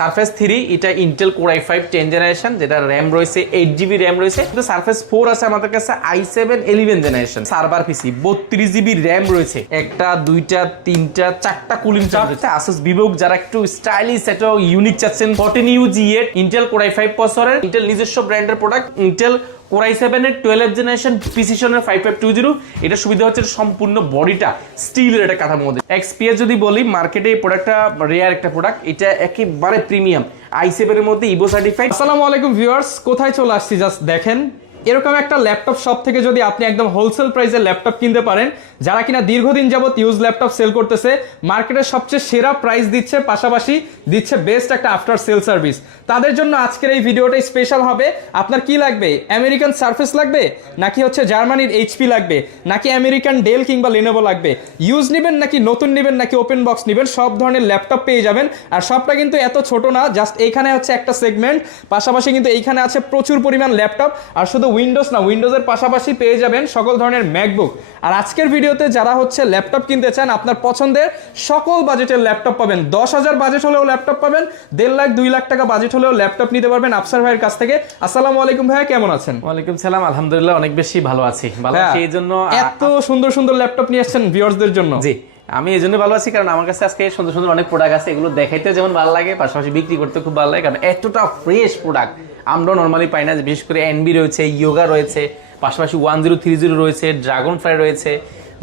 Surface 3 এটা Intel core i5 10 generation, যেটা RAM রয়েছে 8GB র্যাম রয়েছে। কিন্তু সারফেস 4 আছে আমাদের কাছে i7 11 জেনারেশন, সার্ভার পিসি 32GB র্যাম রয়েছে, একটা দুইটা তিনটা চারটা কুলিং চার্জ রয়েছে। Asus VivoBook যারা একটু স্টাইলিশ একটা ইউনিক চাচ্ছেন, 14U G8 Intel core i5 প্রসেসরের, ইন্টেল নিজস্ব ব্র্যান্ডের প্রোডাক্ট, ইন্টেল কোর i7 এর 12th জেনারেশন প্রিসিশনের 5520। এটা সুবিধা হচ্ছে সম্পূর্ণ বডিটা স্টিলের একটা কাঠামোর মধ্যে। XPS যদি বলি, মার্কেটে এই প্রোডাক্টটা রেয়ার একটা প্রোডাক্ট, এটা একেবারে প্রিমিয়াম i7 এর মধ্যে ইভো সার্টিফাইড। আসসালামু আলাইকুম ভিউয়ার্স, কোথায় চলে আসছি জাস্ট দেখেন। এরকম একটা ল্যাপটপ শপ থেকে যদি আপনি একদম হোলসেল প্রাইসে ল্যাপটপ কিনতে পারেন, যারা কিনা দীর্ঘদিন যাবত ইউজ ল্যাপটপ সেল করতেছে, মার্কেটের সবচেয়ে সেরা প্রাইস দিচ্ছে, পাশাপাশি দিচ্ছে বেস্ট একটা আফটার সেল সার্ভিস, তাদের জন্য আজকের এই ভিডিওটা স্পেশাল হবে। আপনার কি লাগবে? আমেরিকান সারফেস লাগবে, নাকি হচ্ছে জার্মানির এইচপি লাগবে, নাকি আমেরিকান ডেল কিংবা লেনোভো লাগবে? ইউজ নেবেন নাকি নতুন নেবেন নাকি ওপেন বক্স নেবেন, সব ধরনের ল্যাপটপ পেয়ে যাবেন। আর সবটা কিন্তু এত ছোট না, জাস্ট এইখানে হচ্ছে একটা সেগমেন্ট, পাশাপাশি কিন্তু এইখানে আছে প্রচুর পরিমাণ ল্যাপটপ। আর শুধু উইন্ডোজ না, উইন্ডোজের পাশাপাশি পেয়ে যাবেন সকল ধরনের ম্যাকবুক। আর আজকের ভিডিওতে যারা হচ্ছে ল্যাপটপ কিনতে চান, আপনার পছন্দের সকল বাজেটের ল্যাপটপ পাবেন। 10,000 বাজেট হলেও ল্যাপটপ পাবেন, 1.5 লাখ 2 লাখ টাকা বাজেট হলেও ল্যাপটপ নিতে পারবেন আফসার ভাইয়ের কাছ থেকে। আসসালামু আলাইকুম ভাইয়া, কেমন আছেন? ওয়ালাইকুম সালাম, আলহামদুলিল্লাহ অনেক বেশি ভালো আছি। ভালো আছি এই জন্য এত সুন্দর সুন্দর ল্যাপটপ নিয়ে আসছেন ভিউয়ার্সদের জন্য। জি, আমি এই জন্য ভালো আছি কারণ আমার কাছে আজকে সুন্দর সুন্দর অনেক প্রোডাক্ট আছে, এগুলো দেখাইতে যেমন ভালো লাগে, পাশাপাশি বিক্রি করতে খুব ভালো লাগে, কারণ এতটা ফ্রেশ প্রোডাক্ট আমরা নর্মালি পাই না। বিশেষ করে এনবি রয়েছে, ইয়োগা রয়েছে, পাশাপাশি 1030 রয়েছে, ড্রাগন ফ্লাই রয়েছে,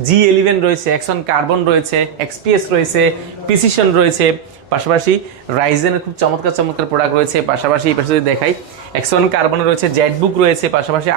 G11 রয়েছে, এক্সন কার্বন রয়েছে, XPS রয়েছে, প্রিসিশন রয়েছে, পাশাপাশি রাইজেনের খুব চমৎকার চমৎকার প্রোডাক্ট রয়েছে। পাশাপাশি এই পাশে যদি দেখাই, এক্সন কার্বনের রয়েছে, জেটবুক রয়েছে, পাশাপাশি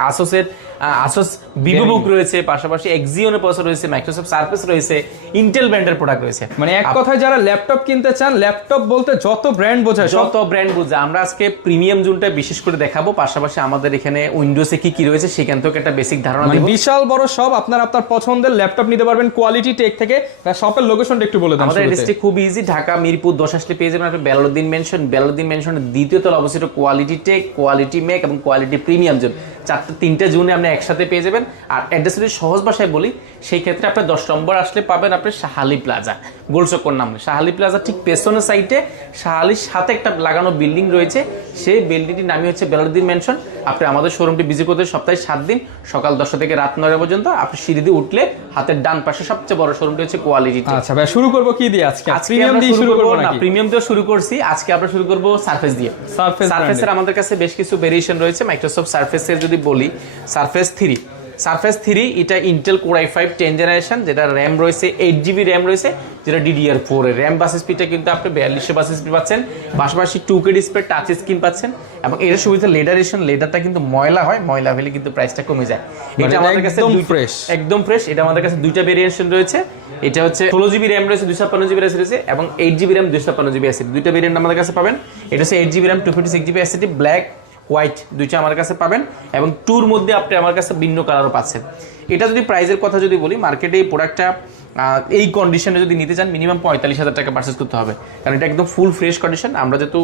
আসোস ভিভোবুক রয়েছে, পাশাপাশি এক্সিওনের প্রসেসর রয়েছে, মাইক্রোসফট সারফেস রয়েছে, ইন্টেল ব্র্যান্ডের প্রোডাক্ট রয়েছে। মানে এক কথায় যারা ল্যাপটপ কিনতে চান, ল্যাপটপ বলতে যত ব্র্যান্ড বোঝায়, যত ব্র্যান্ড বোঝায়, আমরা আজকে প্রিমিয়াম জোনটা বিশেষ করে দেখাবো। পাশাপাশি আমাদের এখানে উইন্ডোজে কি কি রয়েছে সেখান থেকে একটা বেসিক ধারণা দেব। বিশাল বড় সব, আপনার পছন্দের ল্যাপটপ নিতে পারবেন কোয়ালিটি টেক থেকে। শপের লোকেশনটা একটু বলে দেন। আমাদের অ্যাড্রেসটি খুব ইজি, ঢাকা মিরপুর 10 আসলে পেয়ে যাবেন আপনি বেলালউদ্দিন মেনশন। বেলালউদ্দিন মেনশনের দ্বিতীয় তলা অবস্থিত কোয়ালিটি টেক, কোয়ালিটি মেক এবং কোয়ালিটি প্রিমিয়াম জোন, তিনটা জোনে আপনি একসাথে পেয়ে যাবেন। আর অ্যাড্রেস যদি সহজ ভাষায় বলি, সেই ক্ষেত্রে আপনি 10 নম্বর আসলে পাবেন আপনি শাহালি প্লাজা, গোলচক্কর নামে শাহালি প্লাজা। ঠিক পেছনের সাইডে শাহালির সাথে একটা লাগানো বিল্ডিং রয়েছে, সেই বিল্ডিংটির নামই হচ্ছে বেলালউদ্দিন মেনশন। আপনি আমাদের শোরুমটি ভিজিট করতে সপ্তাহে 7 দিন, সকাল 10টা থেকে রাত 9টা পর্যন্ত। আপনি সিঁড়ি দিয়ে উঠলে হাতের ডান পাশে সবচেয়ে বড় শোরুমটি হচ্ছে কোয়ালিটি। আচ্ছা ভাই, শুরু করব কি দিয়ে আজকে? প্রিমিয়াম দিয়ে শুরু করব না, প্রিমিয়াম দিয়ে শুরু করছি। আজকে আমরা শুরু করব সারফেস দিয়ে। সারফেসের আমাদের কাছে বেশ কিছু ভেরিয়েশন রয়েছে। মাইক্রোসফট সারফেসের যদি বলি, সারফেস 3 এটা ইন্টেল কোর i5 10 জেনারেশন, যেটা র্যাম রয়েছে 8GB র্যাম রয়েছে, যেটা DDR4 এর র্যাম। বাস স্পিডটা কিন্তু আপনি 4200 বাস স্পিড পাচ্ছেন, পাশাপাশি 2K ডিসপ্লে, টাচ স্ক্রিন পাচ্ছেন। এবং এর সুবিধা লেদারটা কিন্তু ময়লা হয়, ময়লা হলে কিন্তু প্রাইসটা কমে যায়। এটা আমাদের কাছে একদম ফ্রেশ। এটা আমাদের কাছে দুইটা ভেরিয়েশন রয়েছে। এটা হচ্ছে 16GB র্যাম রয়েছে, 256GB রয়েছে, এবং 8GB র্যাম 256GB আছে। দুইটা ভেরিয়েন্ট আমাদের কাছে পাবেন। এটা হচ্ছে 8GB RAM 256GB SSD, black white দুইটা আমার কাছে পাবেন, এবং টুর মধ্যে আপনি আমার কাছে ভিন্ন কালারও পাচ্ছেন। এটা যদি প্রাইসের কথা যদি বলি, মার্কেটে এই প্রোডাক্টটা এই কন্ডিশনে যদি নিতে চান মিনিমাম 45,000 টাকা পারচেস করতে হবে, কারণ এটা একদম ফুল ফ্রেশ কন্ডিশন। আমরা যেহেতু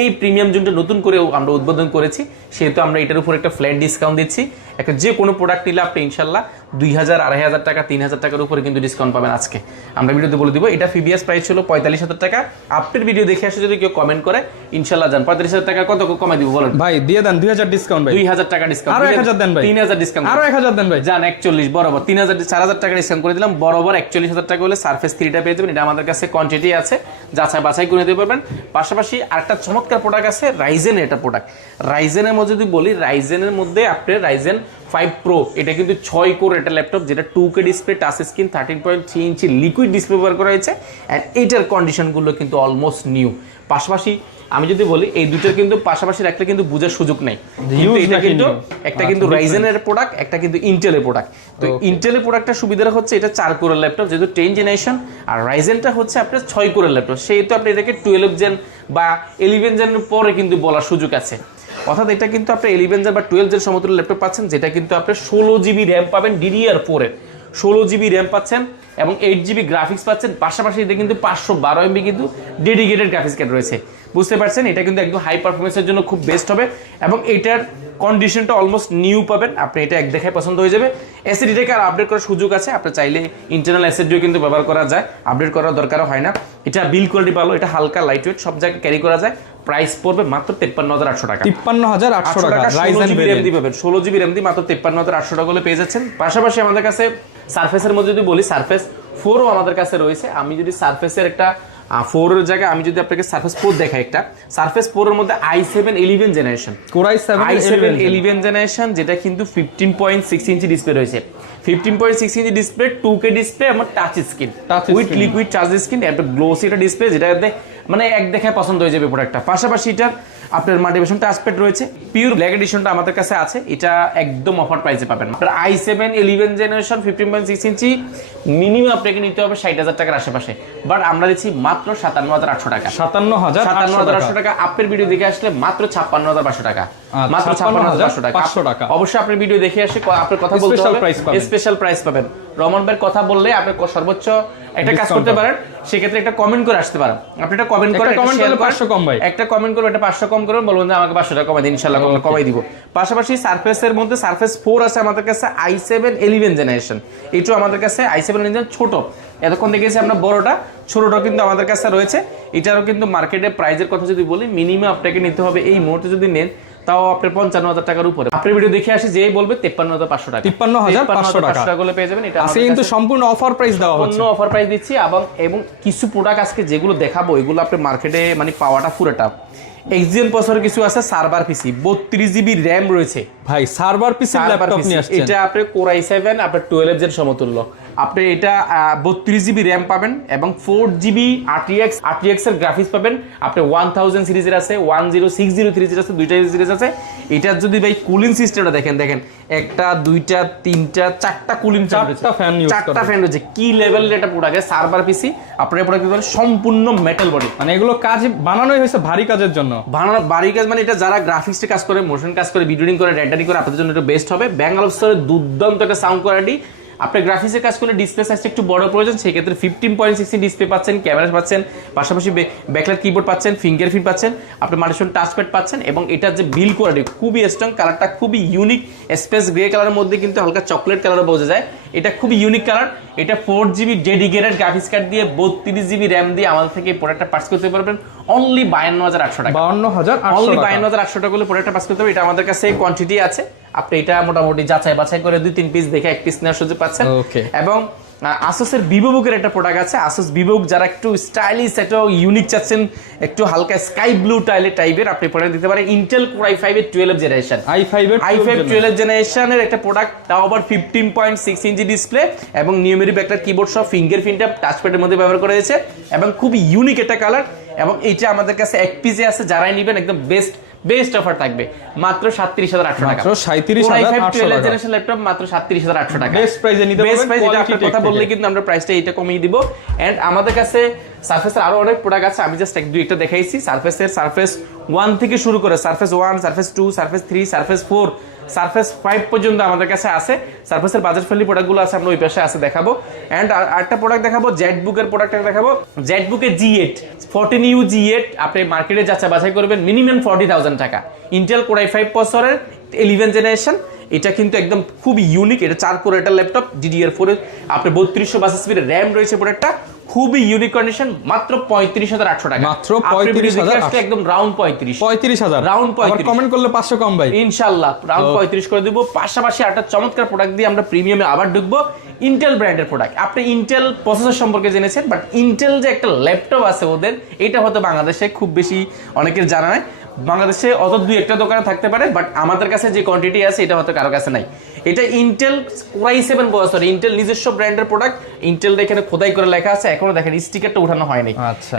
এই প্রিমিয়াম জোনটা নতুন করে আমরা উদ্বোধন করেছি, সেহেতু আমরা এটার উপর একটা ফ্ল্যাট ডিসকাউন্ট দিচ্ছি। একটা যে কোনো প্রোডাক্ট নিলে আপনি ইনশাল্লাহ 2,000, 2,500 টাকা, 3,000 টাকার উপরে কিন্তু ডিসকাউন্ট পাবেন। আজকে আমরা ভিডিওতে বলে দিব, এটা প্রিভিয়াস প্রাইস ছিল 45,000 টাকা। আপনার ভিডিও দেখে আসে যদি কেউ কমেন্ট করে, ইনশাল্লাহ যান 45,000 টাকা কত কমাই দিব বলেন ভাই? দিয়ে দেন 2,000 ডিসকাউন্ট ভাই, 2,000 টাকা ডিসকাউন্ট, আরো 1,000 দেন ভাই, 3,000 ডিসকাউন্ট, আরো 1,000 দেন ভাই, যান 41 বরাবর 3,000, 4,000 টাকা ডিসকাউন্ট করে দিলাম। বরাবর 41,000 টাকা হলে সারফেস 3টা পেয়ে যাবেন। এটা আমাদের কাছে কোয়ান্টিটি আছে, যাচাই বাছাই করে দিতে পারবেন। পাশাপাশি আরেকটা চমৎকার প্রোডাক্ট আছে, রাইজেনের এটা প্রোডাক্ট। রাইজেনের মধ্যে যদি বলি, রাইজেনের মধ্যে আপনি রাইজেন 5 প্রো, এটা কিন্তু 6 কোর একটা ল্যাপটপ, যেটা 2K ডিসপ্লে, টাচ স্ক্রিন, 13.3 ইঞ্চি লিকুইড ডিসপ্লে ব্যবহার করা হয়েছে। অ্যান্ড এইটার কন্ডিশনগুলো কিন্তু অলমোস্ট নিউ। পাশাপাশি আমি যদি বলি, এই দুটোর কিন্তু পাশাপাশি রাখলে কিন্তু বোঝার সুযোগ নাই। এটা কিন্তু একটা কিন্তু রাইজেনের প্রোডাক্ট, একটা কিন্তু ইন্টেলের প্রোডাক্ট। তো ইন্টেলের প্রোডাক্টটা সুবিধা হচ্ছে এটা 4 কোরের ল্যাপটপ, যেহেতু 10 জেনারেশন, আর রাইজেনটা হচ্ছে আপনার 6 কোরের ল্যাপটপ, সেহেতু আপনি এটাকে 12 জেন বা 11 জেনের পরে কিন্তু বলার সুযোগ আছে। অর্থাৎ এটা কিন্তু আপনি 11 জেন বা 12 জেন সমতুল্য ল্যাপটপ পাচ্ছেন, যেটা কিন্তু আপনি 16GB র্যাম পাবেন, DDR4 এর 16GB র্যাম পাচ্ছেন, এবং 8GB গ্রাফিক্স পাচ্ছেন। পাশাপাশি এটা কিন্তু 512 MB কিন্তু ডেডিকেটেড গ্রাফিক্স কার্ড রয়েছে। বুঝতে পারছেন, এটা কিন্তু একদম হাই পারফরমেন্সের জন্য খুব বেস্ট হবে, এবং এটার কন্ডিশনটা অলমোস্ট নিউ পাবেন আপনি। এটা এক দেখায় পছন্দ হয়ে যাবে। এসএসডিটাকে আর আপডেট করার সুযোগ আছে, আপনি চাইলে ইন্টারনাল এসএসডিও কিন্তু ব্যবহার করা যায়, আপডেট করার দরকারও হয় না। এটা বিল কোয়ালিটি ভালো, এটা হালকা লাইট ওয়েট, সব জায়গায় ক্যারি করা যায়। প্রাইস পড়বে মাত্র 53,800 টাকা। 53,800 টাকা। Ryzen ভেরিয়েন্ট পাবেন 16 জিবি র্যাম দিয়ে মাত্র 53,800 টাকা হলে পেয়ে যাচ্ছেন। পাশাপাশি আমাদের কাছে সারফেসের মধ্যে যদি বলি, সারফেস 4ও আমাদের কাছে রয়েছে। আমি যদি সারফেসের একটা 4 এর জায়গায় আমি যদি আপনাকে সারফেস 4 দেখাই, একটা সারফেস 4 এর মধ্যে i7 11 generation, Core i7 11 generation, যেটা কিন্তু 15.6 ইঞ্চি ডিসপ্লে রয়েছে। 15.6 ইঞ্চি ডিসপ্লে, 2K ডিসপ্লে, আমার touch screen with liquid touch screen, একটা গ্লোসি একটা ডিসপ্লে, যেটা মানে এক দেখায় পছন্দ হয়ে যাবে প্রোডাক্টটা। পাশাপাশি এটার আপনার মোটিভেশন টাচপ্যাড রয়েছে, পিওর ব্ল্যাক এডিশনটা আমাদের কাছে আছে, এটা একদম অফার প্রাইসে পাবেন। আপনার i7 11 জেনারেশন 15.6 ইঞ্চি মিনিমাম আপনাকে নিতে হবে 60,000 টাকার আশেপাশে, বাট আমরা দিচ্ছি মাত্র 57,800 টাকা। 57,800 টাকা। আপনার ভিডিও দেখে আসলে মাত্র 56,500 টাকা, মাত্র 56,500 টাকা। অবশ্যই আপনার ভিডিও দেখে আসে আপনার কথা বলতে হবে, স্পেশাল প্রাইস পাবেন। রহমান ভাইয়ের কথা বললে আপনি সর্বোচ্চ একটা কাজ করতে পারেন, সেক্ষেত্রে একটা কমেন্ট করে আসতে পারেন। আপনি একটা কমেন্ট করে, একটা 500 কম ভাই, একটা কমেন্ট করে, এটা 500 কম করবেন, বলবেন যে আমাকে 500 টাকা কমাই দিন, ইনশাআল্লাহ কমাই দিব। পাশাপাশি সারফেসের মধ্যে সারফেস 4 আছে আমাদের কাছে, i7 11 জেনারেশন, এটাও আমাদের কাছে i7 11 ছোট। এতক্ষণ দেখেছি আমরা বড়টা, ছোটটা কিন্তু আমাদের কাছে রয়েছে। এটারও কিন্তু মার্কেটে প্রাইসের কথা যদি বলি, মিনিমাম আপনাকে নিতে হবে এই মুহূর্তে যদি নেন তাও আপনার 55,000 টাকার উপরে। আপনার ভিডিও দেখে আসি, যেই বলবে 53,500 টাকা, 53,500 টাকা করে পেয়ে যাবেন। এটা আছে কিন্তু সম্পূর্ণ অফার প্রাইস দেওয়া হচ্ছে, সম্পূর্ণ অফার প্রাইস দিচ্ছি। এবং কিছু প্রোডাক্ট আজকে যেগুলো দেখাবো, এগুলো আপনি মার্কেটে মানে পাওয়াটা পুরো টাফ। এক্সিএন প্রসেসর কিছু আছে, সার্ভার পিসি 32 জিবি র্যাম রয়েছে ভাই, সার্ভার পিসি ল্যাপটপ নিয়ে আসছেন। এটা আপনার Core i7 আপনার 12 জেন সমতুল্য। আপনি এটা 32 জিবি র্যাম পাবেন এবং 4 জিবি RTX এর গ্রাফিক্স পাবেন। আপনি 1000 সিরিজের আছে, 10603 এর আছে, দুইটা সিরিজ আছে। এটা যদি ভাই কুলিং সিস্টেমটা দেখেন, একটা দুইটা তিনটা চারটা কুলিং ফ্যান রয়েছে। কি লেভেলের একটা প্রোডাক্ট, সার্ভার পিসি আপনার প্রোডাক্ট সম্পূর্ণ মেটাল বডি, মানে এগুলো কাজ বানানোই হয়েছে ভারী কাজের জন্য। ভারী কাজ মানে এটা যারা গ্রাফিক্সে কাজ করে, মোশন কাজ করে, ভিডিওডিং করে, রেন্ডারিং করে, আপনাদের জন্য এটা বেস্ট হবে। ব্যাঙ্গালোর স্তরে দুর্দান্ত একটা সাউন্ড কোয়ালিটি। আপনি গ্রাফিক্সে কাজ করলে ডিসপ্লে সাইজটা একটু বড় প্রয়োজন, সেক্ষেত্রে 15.6 ডিসপ্লে পাচ্ছেন, ক্যামেরা পাচ্ছেন, পাশাপাশি ব্যাকলাইট কিবোর্ড পাচ্ছেন, ফিঙ্গারপ্রিন্ট পাচ্ছেন, আপনি মোটিভেশন টাচপ্যাড পাচ্ছেন। এবং এটার যে বিল কোয়ালিটি খুবই স্ট্রং, কালারটা খুবই ইউনিক, স্পেস গ্রে কালারের মধ্যে কিন্তু হালকা চকলেট কালারও বোঝা যায়। এটা খুবই ইউনিক কালার। এটা 4 জিবি ডেডিকেটেড গ্রাফিক্স কার্ড দিয়ে 32 জিবি র্যাম দিয়ে আমাদের থেকে এই প্রোডাক্টটা পার্চেস করতে পারবেন অনলি 52,800 টাকা। 52,800 টাকা হলে প্রোডাক্টটা পার্চেস করতে হবে। এটা আমাদের কাছে কোয়ান্টিটি আছে, আপনি এটা মোটামুটি যাচাই বাছাই করে 2-3 পিস দেখে 1 পিস নেওয়ার সুযোগ পাচ্ছেন। এবং আসুসের ভিভোবুকের একটা প্রোডাক্ট আছে, আসুস ভিভোবুক, যারা একটু স্টাইলিশ একটু ইউনিক চাচ্ছেন, একটু হালকা স্কাই ব্লু টাইপের আপনি প্রোডাক্ট দিতে পারেন। ইন্টেল Core i5 এর 12 জেনারেশন, i5 12 জেনারেশনের একটা প্রোডাক্ট, তাও আবার 15.6 ইঞ্চি ডিসপ্লে এবং নিউমেরিক একটা কিবোর্ড সহ ফিঙ্গারপ্রিন্টটা টাচপ্যাডের মধ্যে ব্যবহার করা হয়েছে এবং খুবই ইউনিক একটা কালার। এবং এইটা আমাদের কাছে 1 পিসে আছে, যারাই নেবেন একদম বেস্ট অফার থাকবে মাত্র 37,800 টাকা। 37,800 টাকা জেনারেশন ল্যাপটপ মাত্র 37,800 টাকা। বেস্ট প্রাইসে নিতে পারবেন। এটা আপনার কথা বললে কিন্তু আমরা প্রাইসটা এটা কমিয়ে দিব। এন্ড আমাদের কাছে সারফেসের আরো অনেক প্রোডাক্ট আছে, আমি জাস্ট একটা দেখাইছি। সারফেস 1 থেকে শুরু করে surface 1, surface 2, surface 3, surface 4, surface 5 পর্যন্ত আমাদের কাছে আছে। সারফেসের বাজেট ফ্রেন্ডলি প্রোডাক্টগুলো আছে, আমরা ওই পাশে আছে দেখাবো। এন্ড আরেকটা প্রোডাক্ট দেখাবো, জেটবুকের প্রোডাক্টটা দেখাবো। জেটবুকের G8 14U G8 আপনি মার্কেটে যাচাই বাছাই করবেন, মিনিমাম 40,000 টাকা। ইন্টেল Core i5 প্রসেসরের 11 জেনারেশন, এটা কিন্তু একদম খুব ইউনিক। এটা 4 কোর একটা ল্যাপটপ, DDR4 এর আপনি 3200 জিবি র্যাম রয়েছে প্রোডাক্টটা, খুবই ইউনিক কন্ডিশন, মাত্র 35,800 টাকা। মাত্র 35,000 একদম রাউন্ড 35,000 রাউন্ড 35। কমেন্ট করলে 500 কম ভাই, ইনশাআল্লাহ রাউন্ড 35 করে দেব। পাশাপাশি একটা চমৎকার প্রোডাক্ট দিয়ে আমরা প্রিমিয়ামে আবার ঢুকবো, ইন্টেল ব্র্যান্ডের প্রোডাক্ট। আপনি ইন্টেল প্রসেসর সম্পর্কে জেনেছেন, বাট ইন্টেল যে একটা ল্যাপটপ আছে ওদের, এটা হয়তো বাংলাদেশে খুব বেশি অনেকের জানা নাই। বাংলাদেশে অত 2-1টা দোকানে থাকতে পারে, বাট আমাদের কাছে যে কোয়ান্টিটি আছে এটা হয়তো কারো কাছে নাই। এটা Intel Core i7 processor, Intel নিজস্ব ব্র্যান্ডের প্রোডাক্ট। ইন্টেল এখানে খোদাই করে লেখা আছে, এখনো দেখেন স্টিকারটা উঠানো হয়নি।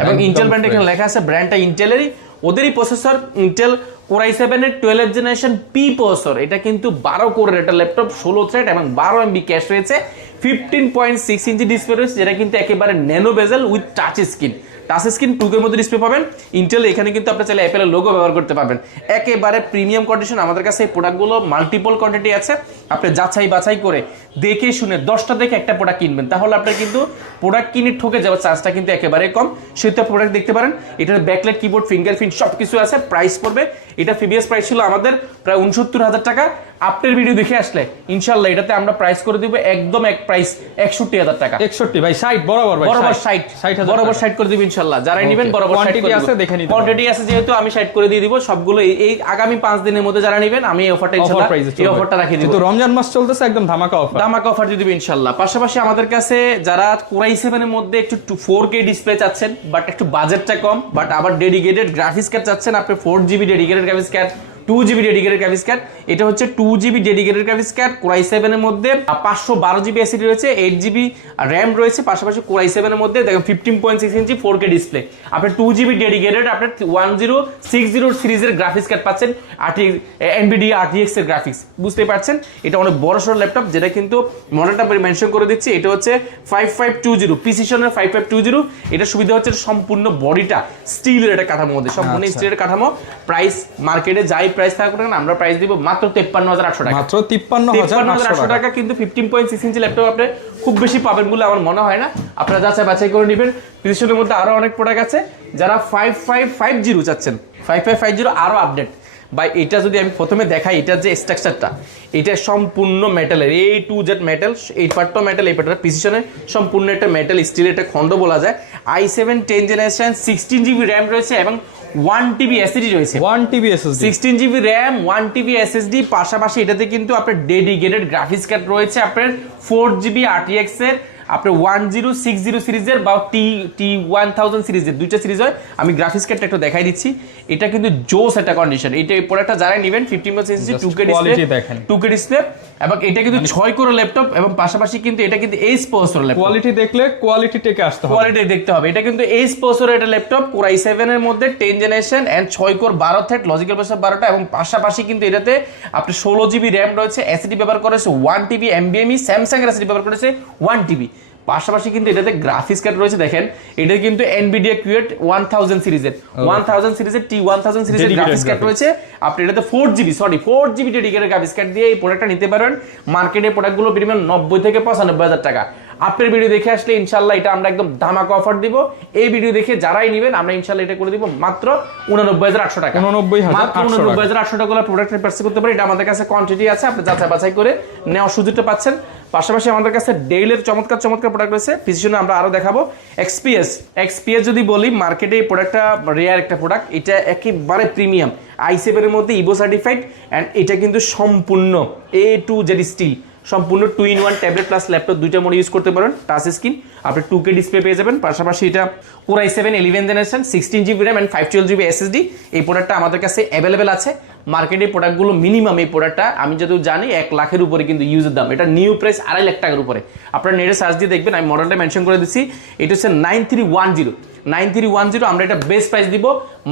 এবং ইন্টেল ব্র্যান্ড এখানে লেখা আছে, ব্র্যান্ডটা ইন্টেলেরই, ওদেরই প্রসেসর। ইন্টেল Core i7 এর 12 জেনারেশন P প্রসেসর, এটা কিন্তু 12 কোরের একটা ল্যাপটপ, 16 থ্রেড এবং 12 MB ক্যাশ রয়েছে, 15.6 ইঞ্চি ডিসপ্লে রয়েছে, যেটা কিন্তু একেবারে nano basil with touch screen. Touch screen 2K মধ্যে ডিসপ্লে পাবেন। ইন্টেল এখানে কিন্তু আপনি চাইলে অ্যাপেলের লোগো ব্যবহার করতে পারবেন, একেবারে প্রিমিয়াম কন্ডিশন। আমাদের কাছে এই প্রোডাক্টগুলো মাল্টিপল কোয়ান্টিটি আছে, আপনি যাচাই বাছাই করে দেখে শুনে 10টা দেখে একটা প্রোডাক্ট কিনবেন, তাহলে আপনার কিন্তু প্রোডাক্ট কিনে ঠকে যাওয়ার চান্সটা কিন্তু একেবারে কম। সেটা প্রোডাক্ট দেখতে পারেন, এটার ব্যাকলাইট কিবোর্ড, ফিঙ্গারপ্রিন্ট সব কিছু আছে। প্রাইস পড়বে, এটা প্রিভিয়াস প্রাইস ছিল আমাদের প্রায় 69,000 টাকা, আপনার ভিডিও দেখে আসলে ইনশাআল্লাহ এটাতে আমরা প্রাইস করে দিব একদম এক প্রাইস 61000 টাকা। 61 ভাই 60 বরাবর ভাই বরাবর 60 বরাবর 60 করে দিব ইনশাআল্লাহ। যারা নেবেন বরাবর 60 করে আছে দেখে নিতে। কোয়ান্টিটি আছে যেহেতু আমি 60 করে দিয়ে দিব সবগুলো। এই আগামী 5 দিনের মধ্যে যারা নেবেন আমি এই অফারটা ইনশাআল্লাহ এই অফারটা রাখি দিব। তো রমজান মাস চলতেছে একদম ধামাকা অফার দিয়ে দিব ইনশাআল্লাহ। পাশাপাশি আমাদের কাছে যারা Core i7 এর মধ্যে একটু 4K ডিসপ্লে চাচ্ছেন বাট একটু বাজেটটা কম বাট আবার ডেডিকেটেড গ্রাফিক্স কার্ড চাচ্ছেন, আপনি 4GB dedicated graphics card 2GB dedicated graphics card, এটা হচ্ছে 2GB dedicated graphics card Core i7 এর মধ্যে 512GB এসএসডি রয়েছে, 8GB RAM রয়েছে। পাশাপাশি Core i7 এর মধ্যে দেখেন 15.6 ইঞ্চি 4K ডিসপ্লে, আপনি 2GB ডেডিকেটেড আপনার 1060 সিরিজের গ্রাফিক্স কার্ড পাচ্ছেন, NVIDIA RTX এর গ্রাফিক্স। বুঝতে পারছেন এটা অনেক বড় সড় ল্যাপটপ, যেটা কিন্তু মডেলটা মেনশন করে দিচ্ছি। এটা হচ্ছে 5520 প্রিসিশনের 5520। এটা সুবিধা হচ্ছে সম্পূর্ণ বডিটা স্টিলের একটা কাঠামোর মধ্যে, সম্পূর্ণ স্টিলের কাঠামো। প্রাইস মার্কেটে যাই প্রাইস থাকুক না আমরা প্রাইস দিব মাত্র 53800 টাকা। মাত্র 53800 টাকা। কিন্তু 15.6 ইঞ্চি ল্যাপটপ আপনি খুব বেশি পাবেন বলে আমার মনে হয় না। আপনারা যাচাই বাছাই করে নেবেন। প্রিসিশনের মধ্যে আরো অনেক প্রোডাক্ট আছে। যারা 5550 চাচ্ছেন 5550 আরো আপডেট ভাই, এটা যদি আমি প্রথমে দেখাই এটার যে স্ট্রাকচারটা, এটা সম্পূর্ণ মেটালের A to Z মেটাল, এই পার্টটা মেটাল, এই পার্টটা প্রিসিশনে সম্পূর্ণ একটা মেটাল স্টিলের একটা খন্ড বলা যায়। i7 10 জেনারেশন 16GB RAM রয়েছে এবং 1TB SSD রয়েছে। 1TB SSD 16GB RAM 1TB SSD। পাশাপাশি এটাতে কিন্তু আপনার ডেডিকেটেড গ্রাফিক্স কার্ড রয়েছে আপনার 4GB RTX এর, আপনার 1060 সিরিজের বা T1000 সিরিজের, দুইটা সিরিজ হয়। আমি গ্রাফিক্স কার্ডটা একটু দেখাই দিচ্ছি। এটা কিন্তু জোস একটা কন্ডিশন। এটা এই প্রোডাক্টটা যারা নেবেন 15.6 ইঞ্চি 2K ডিসপ্লে এবং এটা কিন্তু 6 কোর ল্যাপটপ এবং পাশাপাশি কিন্তু এটা কিন্তু এইচ প্রসেসর ল্যাপটপ। কোয়ালিটি দেখলে কোয়ালিটি টেকে আসতে হবে, কোয়ালিটি দেখতে হবে। এটা কিন্তু এইচ প্রসেসরের একটা ল্যাপটপ Core i7 এর মধ্যে 10 generation and 6 core 12 thread logical processor 12টা এবং পাশাপাশি কিন্তু এটাতে আপনি 16GB RAM রয়েছে, SSD ব্যবহার করেছে 1TB NVMe, স্যামসাং এর SSD ব্যবহার করেছে 1TB। পাশাপাশি কিন্তু এটাতে গ্রাফিক্স কার্ড রয়েছে, দেখেন এটা কিন্তু NVIDIA QT 1000 সিরিজের T1000 সিরিজের গ্রাফিক্স কার্ড রয়েছে। আপনি এটাতে 4GB ডেডিকেটেড গ্রাফিক্স কার্ড দিয়ে এই প্রোডাক্টটা নিতে পারেন। মার্কেটে প্রোডাক্টগুলো মিনিমাম 90 থেকে 95000 টাকা। আপনার ভিডিও দেখে আসলে ইনশাআল্লাহ এটা আমরা একদম ধামাকা অফার দিব। এই ভিডিও দেখে যারাই নেবেন আমরা ইনশাআল্লাহ এটা করে দিব মাত্র 89800 টাকা। 89800 টাকা প্রোডাক্ট পারচেজ করতে পারি। এটা আমাদের কাছে কোয়ান্টিটি আছে, আপনি যাচাই বাছাই করে নেওয়ার সুযোগটা পাচ্ছেন। পাশাপাশি আমাদের কাছে ডেইলের চমৎকার প্রোডাক্ট রয়েছে। প্রিসিশনে আমরা আরো দেখাবো। XPS যদি বলি মার্কেটে এই প্রোডাক্টটা রেয়ার একটা প্রোডাক্ট, এটা একেবারে প্রিমিয়াম i7 এর মধ্যে ইভো সার্টিফাইড এন্ড এটা কিন্তু সম্পূর্ণ A to Z স্টিল, সম্পূর্ণ 2-in-1 ট্যাবলেট প্লাস ল্যাপটপ দুইটা মোড ইউজ করতে পারেন। টাচ স্ক্রিন, আপনি 2K ডিসপ্লে পেয়ে যাবেন। পাশাপাশি এটা Core i7 11 generation 16GB RAM and 512GB SSD। এই প্রোডাক্টটা আমাদের কাছে অ্যাভেলেবেল আছে। মার্কেটে প্রোডাক্টগুলো মিনিমাম এই প্রোডাক্টটা আমি যত জানি 1 লাখের উপরে কিন্তু ইউজের দাম। এটা নিউ প্রাইস 2.5 লাখ টাকার উপরে। আপনারা নেটে সার্চ দিয়ে দেখবেন, আমি মডেলটা মেনশন করে দিচ্ছি। এটা হচ্ছে 9310 আমরা এটা বেস্ট প্রাইস দিব।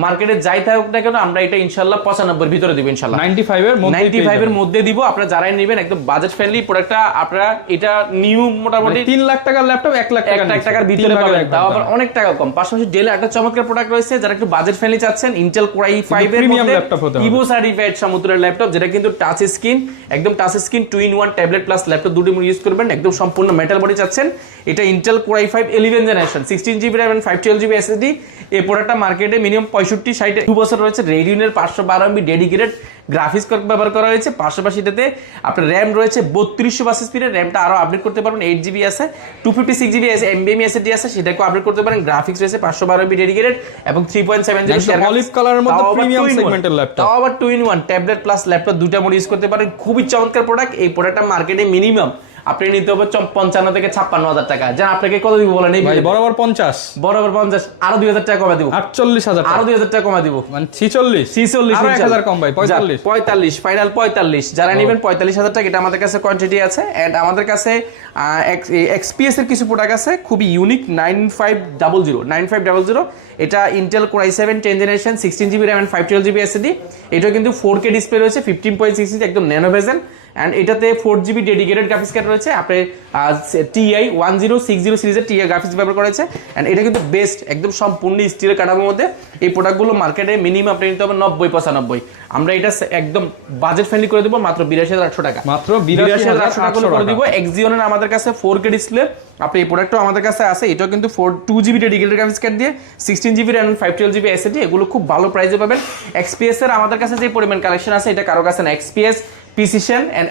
মার্কেটে যাই থাকুক না কেন আমরা এটা ইনশাআল্লাহ 95 এর ভিতরে দিব ইনশাআল্লাহ। 95 এর মধ্যে দিব। আপনারা যারাই নেবেন একদম বাজেট ফ্রেন্ডলি প্রোডাক্টটা, আপনারা এটা নিউ মোটামুটি 3 লাখ টাকার ল্যাপটপ 1 লাখ টাকার ভিতরে পাবেন, তাও আবার অনেক টাকা কম। পাশাপাশি ডেল একটা চমৎকার প্রোডাক্ট রয়েছে, যারা একটু বাজেট ফ্রেন্ডলি চাচ্ছেন Intel Core i5 এর প্রিমিয়াম ল্যাপটপ হতে হবে, ইভো সার্টিফাইড সমতুল্য ল্যাপটপ, যেটা কিন্তু টাচ স্ক্রিন, একদম touch screen 2-in-1 tablet plus laptop দুটো ইউজ করবেন, একদম সম্পূর্ণ মেটাল বডি চাচ্ছেন। এটা Intel Core i5 11 generation 16GB RAM and 512GB SSD। এই প্রোডাক্টটা মার্কেটে মিনিমাম 65-60 2 বছর রয়েছে। রেডিয়নের 512MB ডেডিকেটেড গ্রাফিক্স কার্ড ব্যবহার করা হয়েছে। পাশাপাশি এটাতে আপনার RAM রয়েছে 3200 স্পিডের, র্যামটা আরো আপডেট করতে পারবেন। 8GB আছে, 256GB NVMe SSD আছে, সেটাকে আপডেট করতে পারেন। গ্রাফিক্স রয়েছে 512MB ডেডিকেটেড এবং 3.70 শেয়ার অলিভ কালারের মধ্যে প্রিমিয়াম সেগমেন্টের ল্যাপটপ, তাও আবার 2-in-1 ট্যাবলেট প্লাস ল্যাপটপ দুটো মোড ইউজ করতে পারেন। খুবই চমৎকার প্রোডাক্ট। এই প্রোডাক্টটা মার্কেটে মিনিমাম আপনি নিতে হবে 55 থেকে 56000 টাকা। যা আপনাকে কত দিব বলেন? এই বরাবর 50 আরো 2000 টাকা কমা দিব, 48000 আরো 2000 টাকা কমা দিব, মানে 46 আরো 1000 কম ভাই, 45 ফাইনাল 45। যারা নেবেন 45000 টাকা। এটা আমাদের কাছে কোয়ান্টিটি আছে এন্ড আমাদের কাছে XPS এর কিছু প্রোডাক্ট আছে খুবই ইউনিক। 9500 এটা Intel Core i7 10 generation 16GB RAM and 512GB SSD। এটা কিন্তু 4K ডিসপ্লে রয়েছে 15.6 ইঞ্চি একদম ন্যানো ভেজেল এন্ড এটাতে 4GB ডেডিকেটেড গ্রাফিক্স কার্ড রয়েছে। আপনি TI1060 সিরিজের TI গ্রাফিক্স ব্যবহার করেছে এন্ড এটা কিন্তু বেস্ট একদম সম্পূর্ণ স্টিলের কাঠামোর মধ্যে। এই প্রোডাক্টগুলো মার্কেটে মিনিমাম আপনি নিতে হবে 90-95। আমরা এটা একদম বাজেট ফ্রেন্ডলি করে দেব মাত্র 82800 টাকা, মাত্র 82800 টাকা করে দিব। Xeon আমাদের কাছে 4K ডিসপ্লে, আপনি এই প্রোডাক্টও আমাদের কাছে আছে। এটাও কিন্তু 2GB ডেডিকেটেড গ্রাফিক্স কার্ড দিয়ে 16GB RAM and 512GB SSD। এগুলো খুব ভালো প্রাইসে পাবেন। XPS এর আমাদের কাছে যে পরিমাণ কালেকশন আছে এটা কারো কাছে না। XPS প্রিসিশন এন্ড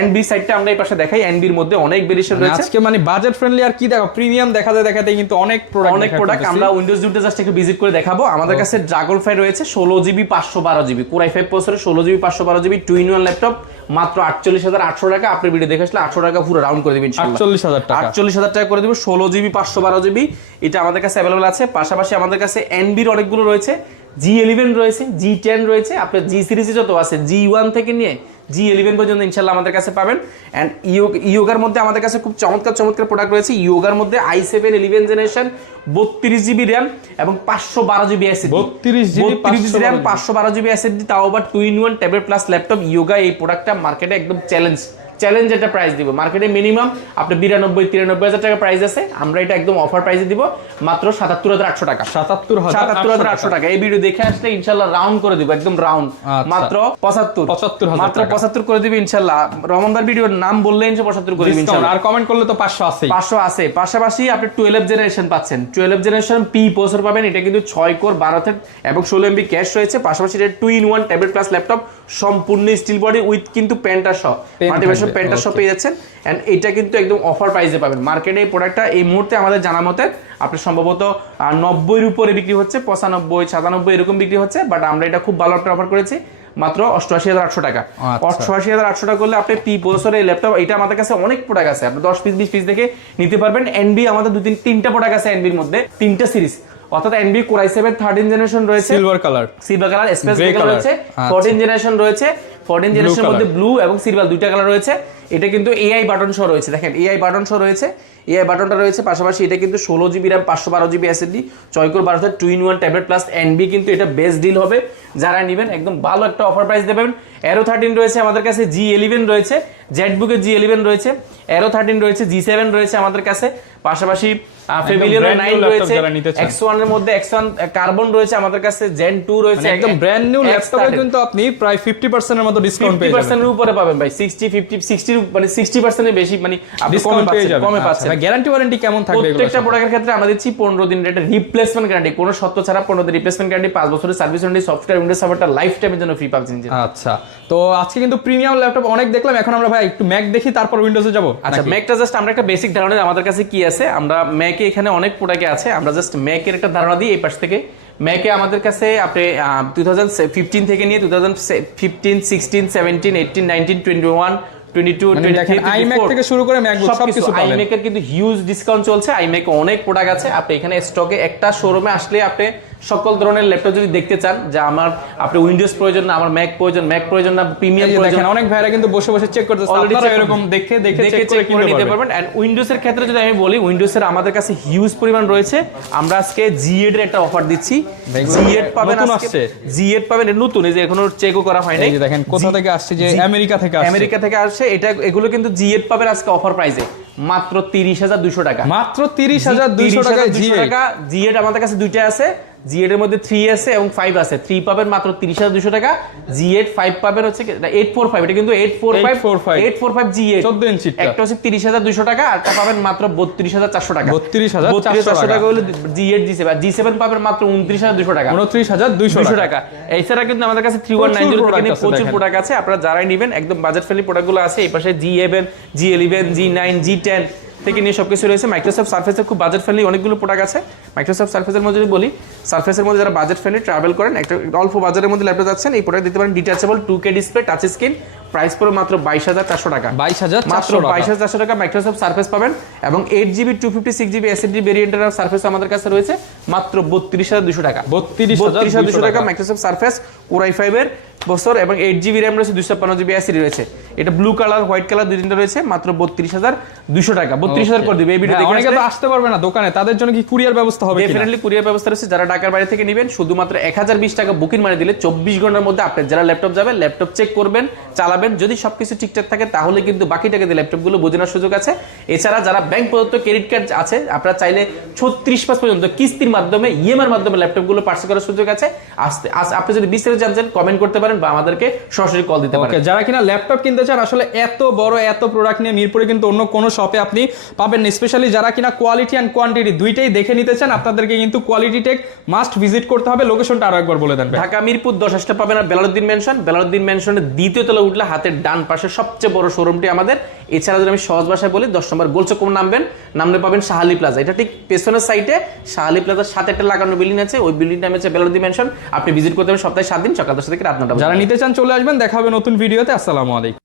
এনবি সাইডটা আমরা এই পাশে দেখাই। এনবির মধ্যে অনেক ভেরিয়েশন রয়েছে আজকে মানে বাজেট ফ্রেন্ডলি আর কি দেখো প্রিমিয়াম দেখাতে কিন্তু অনেক প্রোডাক্ট আমরা উইন্ডোজ দুটো জাস্ট একটু ভিজিট করে দেখাবো। আমাদের কাছে ড্রাগন ফ্লাই রয়েছে 16GB 512GB core i5 processor 16GB 512GB 2-in-1 laptop মাত্র 48,800 টাকা। আপনি ভিডিও দেখে আসলে 800 টাকা পুরো রাউন্ড করে দিবেন ইনশাআল্লাহ। 48,000 টাকা করে দিব। 16GB 512GB এটা আমাদের কাছে अवेलेबल আছে। পাশাপাশি আমাদের কাছে এনবির অনেকগুলো রয়েছে, G11 রয়েছে, G10 রয়েছে, আপনার জি সিরিজে যত আছে G1 থেকে নিয়ে G11 পর্যন্ত ইনশাআল্লাহ আমাদের কাছে পাবেন। এন্ড ইয়োগার মধ্যে আমাদের কাছে খুব চমৎকার প্রোডাক্ট রয়েছে। ইয়োগার মধ্যে i7 11 জেনারেশন 32GB র্যাম এবং 512GB SSD. 32GB RAM 512GB SSD, তাও আবার 2-in-1 tablet plus laptop. Yoga এই প্রোডাক্টটা মার্কেটে একদম চ্যালেঞ্জ একটা প্রাইস দিব। মার্কেটে মিনিমাম আপনি 92-93 হাজার টাকা প্রাইস আছে, আমরা এটা একদম অফার প্রাইসে দিব মাত্র 77,800 টাকা। 77,800 টাকা। এই ভিডিও দেখে আসলে ইনশাআল্লাহ রাউন্ড করে দিব, একদম রাউন্ড মাত্র 75 মাত্র 75 করে দিব ইনশাআল্লাহ। রমন ভাই ভিডিওর নাম বললে 75 করে দিব ইনশাআল্লাহ। আর কমেন্ট করলে তো 500 আছে। পাশাপাশি আপনি 12 জেনারেশন পাচ্ছেন। 12 জেনারেশন পি প্রসেসর পাবেন। এটা কিন্তু 6 কোর 12 থ্রেড এবং 16 MB ক্যাশ রয়েছে। পাশাপাশি এটা 2-in-1 ট্যাবলেট প্লাস ল্যাপটপ, সম্পূর্ণ স্টিল বডি উইথ কিন্তু পেন্টা সহ মোটিভেশন পেন্টা সহ পেয়ে যাচ্ছেন। এন্ড এটা কিন্তু একদম অফার প্রাইসে পাবেন। মার্কেটে এই প্রোডাক্টটা এই মুহূর্তে আমাদের জানা মতে আপনি সম্ভবত 90-এর উপরে বিক্রি হচ্ছে, 95, 97 এরকম বিক্রি হচ্ছে। বাট আমরা এটা খুব ভালো একটা অফার করেছি মাত্র 88,800 টাকা। 88,800 টাকা করলে আপনি পি প্রসেসরের এই ল্যাপটপ, এটা আমাদের কাছে অনেক প্রোডাক্ট আছে, আপনি 10 পিস 20 পিস দেখে নিতে পারবেন। এনবি আমাদের তিনটা প্রোডাক্ট আছে এনবির মধ্যে, তিনটা সিরিজ, অর্থাৎ এনবি কোর i7 13 জেনারেশন রয়েছে, silver colour space grey colour রয়েছে, 14 জেনারেশন রয়েছে, 14 জেনারেশনের মধ্যে ব্লু এবং সিলভার দুইটা কালার রয়েছে। এটা কিন্তু এআই বাটন সহ রয়েছে, দেখেন এআই বাটন সহ রয়েছে, এআই বাটনটা রয়েছে। পাশাপাশি এটা কিন্তু 16GB RAM 512GB SSD 6 core 12 thread 2-in-1 tablet plus NB, কিন্তু এটা বেস্ট ডিল হবে যারা নেবেন, একদম ভালো একটা অফার প্রাইস দেবেন। Aero 13 রয়েছে আমাদের কাছে, G11 রয়েছে, জেটবুকের G11 রয়েছে, Aero 13 রয়েছে, G7 রয়েছে আমাদের কাছে। পাশাপাশি ফ্যামিলিয়ার 9 রয়েছে, X1 এর মধ্যে X1 কার্বন রয়েছে আমাদের কাছে, Gen 2 রয়েছে। একদম ব্র্যান্ড নিউ ল্যাপটপে কিন্তু আপনি প্রায় 50% এর মতো ডিসকাউন্ট পেয়ে যাবেন। 50% এর উপরে পাবেন ভাই, 60 মানে 60% এর বেশি, মানে আপনি কমে পাচ্ছেন। গ্যারান্টি ওয়ারেন্টি কেমন থাকবে এগুলো? প্রত্যেকটা প্রোডাক্টের ক্ষেত্রে আমরা দিচ্ছি 15 দিনের একটা রিপ্লেসমেন্ট গ্যারান্টি, কোনো শর্ত ছাড়া 15 দিন রিপ্লেসমেন্ট গ্যারান্টি, 5 বছরের সার্ভিস ওয়ারেন্টি, সফটওয়্যার উইন্ডোজ সাপোর্টটা লাইফ টাইমের জন্য ফ্রি পাচ্ছেন। আচ্ছা, তো আজকে কিন্তু প্রিমিয়াম ল্যাপটপ অনেক দেখলাম, এখন আমরা ভাই একটু ম্যাক দেখি তারপর উইন্ডোজে যাব। আচ্ছা, ম্যাকটা জাস্ট আমরা একটা বেসিক ধারণা আমাদের কাছে কি আছে, আমরা ম্যাকে এখানে অনেক প্রোডাক্ট আছে, আমরা জাস্ট ম্যাকের একটা ধারণা দিই এই পাশ থেকে। ম্যাকে আমাদের কাছে আপনি 2015 থেকে নিয়ে 2015, 16, 17, 18, 19, 21, 22, 23, iMac থেকে শুরু করে ম্যাকবুক সবকিছু পাবেন। iMac এর কিন্তু হিউজ ডিসকাউন্ট চলছে। iMac অনেক প্রোডাক্ট আছে, আপনি এখানে স্টকে একটা শোরুমে আসলে আপনি সকল ধরনের ল্যাপটপ যদি দেখতে চান, যে আমার আপনি উইন্ডোজ প্রয়োজন না, আমার ম্যাক প্রয়োজন না, প্রিমিয়াম প্রয়োজন, দেখেন অনেক ভাইরা কিন্তু বসে চেক করতেছে, আপনারা এরকম দেখে চেক করে নিতে পারবেন। এন্ড উইন্ডোজ এর ক্ষেত্রে যদি আমি বলি, উইন্ডোজ এর আমাদের কাছে হিউজ পরিমাণ রয়েছে। আমরা আজকে G8 এর একটা অফার দিচ্ছি। G8 পাবেন আজকে, G8 পাবেন নতুন, এই যে এখনো চেকও করা হয় নাই। এই যে দেখেন কোথা থেকে আসছে, যে আমেরিকা থেকে আসছে। এগুলো কিন্তু G8 পাবেন আজকে অফার প্রাইসে মাত্র 30,200 টাকা। মাত্র 30,200 টাকা। G8 আমাদের কাছে দুইটা আছে, G8 এর মধ্যে 3 আছে এবং 5 আছে। 3 পাবেন মাত্র 30,200 টাকা, G8 5 পাবেন হচ্ছে 845, এটা কিন্তু 845 G8 14 ইঞ্চি, একটা হচ্ছে 30,200 টাকা, আর একটা পাবেন মাত্র 32,400 টাকা। 32,400 টাকা হলো G8 G7, আর G7 পাবেন মাত্র 29,200 টাকা। 29,200 টাকা। এছাড়া কিন্তু আমাদের কাছে 3190 থেকে নিয়ে প্রচুর প্রোডাক্ট আছে, আপনারা যারাই নেবেন একদম বাজেট ফ্রেন্ডলি প্রোডাক্টগুলো আছে। এই পাশে G11, G11, G9, G10 থেকে নিয়ে সবকিছু রয়েছে। মাইক্রোসফট সারফেসের খুব বাজেট ফ্রেন্ডলি অনেকগুলো প্রোডাক্ট আছে। মাইক্রোসফট সারফেসের মধ্যে যদি বলি, সারফেসের মধ্যে যারা বাজেট ফ্রেন্ডলি ট্রাভেল করেন, একটা অল্প বাজারের মধ্যে ল্যাপটপ যাচ্ছেন, এই প্রোডাক্ট দিতে পারেন। Detachable 2K display, touch screen, price পড়ে মাত্র 22,400 টাকা। মাত্র 22,400 টাকা মাইক্রোসফট সারফেস পাবেন। এবং 8GB 256GB এসএসডি ভেরিয়েন্টের সারফেস আমাদের কাছে রয়েছে মাত্র 32,200 টাকা। 32,200 টাকা মাইক্রোসফট সারফেস কোর i5 এর বছর, এবং 8GB RAM রয়েছে, 256GB এসএসডি রয়েছে। এটা ব্লু কালার, হোয়াইট কালার দুই তিনটা রয়েছে, মাত্র 32,200 টাকা। 32,000 করে দিবে। এই ভিডিও দেখে অনেকে তো আসতে পারবে না দোকানে, তাদের জন্য কি কুরিয়ার ব্যবস্থা হবে? ডেফিনেটলি কুরিয়ার ব্যবস্থা রয়েছে। যারা ঢাকার বাইরে থেকে নেবেন, শুধুমাত্র 1020 টাকা বুকিং মানি দিলে 24 ঘন্টার মধ্যে আপনার যারা ল্যাপটপ যাবে, ল্যাপটপ চেক করবেন, চালাবেন, যদি সবকিছু ঠিকঠাক থাকে তাহলে কিন্তু বাকি টাকা দিয়ে ল্যাপটপগুলো বোঝানোর সুযোগ আছে। এছাড়া যারা ব্যাংক প্রদত্ত ক্রেডিট কার্ড আছে, আপনারা চাইলে 36 মাস পর্যন্ত কিস্তির মাধ্যমে, ইএমআই এর মাধ্যমে ল্যাপটপগুলো পার্চেস করার সুযোগ আছে। আপনি যদি বিস্তারিত জানতে চান কমেন্ট করতে পারেন, পারেন বা আমাদেরকে সরাসরি কল দিতে পারেন। ওকে, যারা কিনা ল্যাপটপ কিনতে চান, আসলে এত বড় এত প্রোডাক্ট নিয়ে মিরপুরে কিন্তু অন্য কোনো শপে আপনি পাবেন না। স্পেশালি যারা কিনা কোয়ালিটি অ্যান্ড কোয়ান্টিটি দুইটাই দেখে নিতে চান, আপনাদেরকে কিন্তু কোয়ালিটি টেক মাস্ট ভিজিট করতে হবে। লোকেশনটা আরো একবার বলে দেন। ঢাকা মিরপুর 10 আসতে পাবেন আর বেলালউদ্দিন মেনশন, বেলালউদ্দিন মেনশনের দ্বিতীয় তলা উঠলে হাতের ডান পাশে সবচেয়ে বড় শোরুমটি আমাদের। এছাড়া যদি আমি সহজ ভাষায় বলি 10 নম্বর গোলচক্কর নামবেন, নামলে পাবেন শাহালি প্লাজা। এটা ঠিক পেছনের সাইডে শাহালি প্লাজার সাথে একটা লাগানো বিল্ডিং আছে, ওই বিল্ডিং নাম হচ্ছে বেলালউদ্দিন মেনশন। আপনি ভিজিট করতে পারেন সপ্তাহে 7 দিন, সকাল 10 থেকে রাত 9টা। যারা নিতে চান চলে আসবেন, দেখা হবে নতুন ভিডিওতে। আসসালামু আলাইকুম।